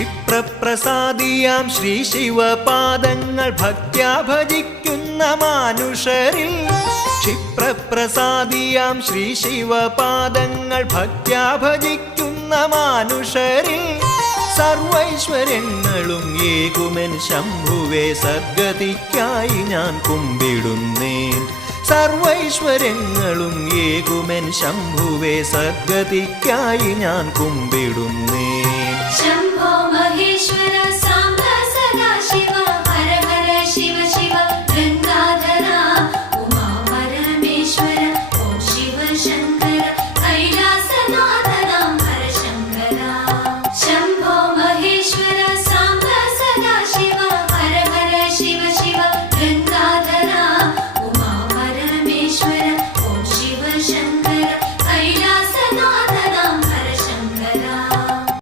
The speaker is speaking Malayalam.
ക്ഷിപ്രപ്രസാദിയാം ശ്രീ ശിവപാദങ്ങൾ ഭക്ത്യാ ഭജിക്കുന്ന മാനുഷരിൽ ക്ഷിപ്രപ്രസാദിയാം ശ്രീ ശിവപാദങ്ങൾ ഭക്ത്യാ ഭജിക്കുന്ന മാനുഷരിൽ സർവൈശ്വര്യങ്ങളും ഏകുമെൻ ശംഭുവേ സദ്ഗതിക്കായി ഞാൻ കുമ്പിടുന്നേൻ സർവൈശ്വര്യങ്ങളും ഏകുമെൻ ശംഭുവേ സദ്ഗതിക്കായി ഞാൻ കുമ്പിടുന്നേൻ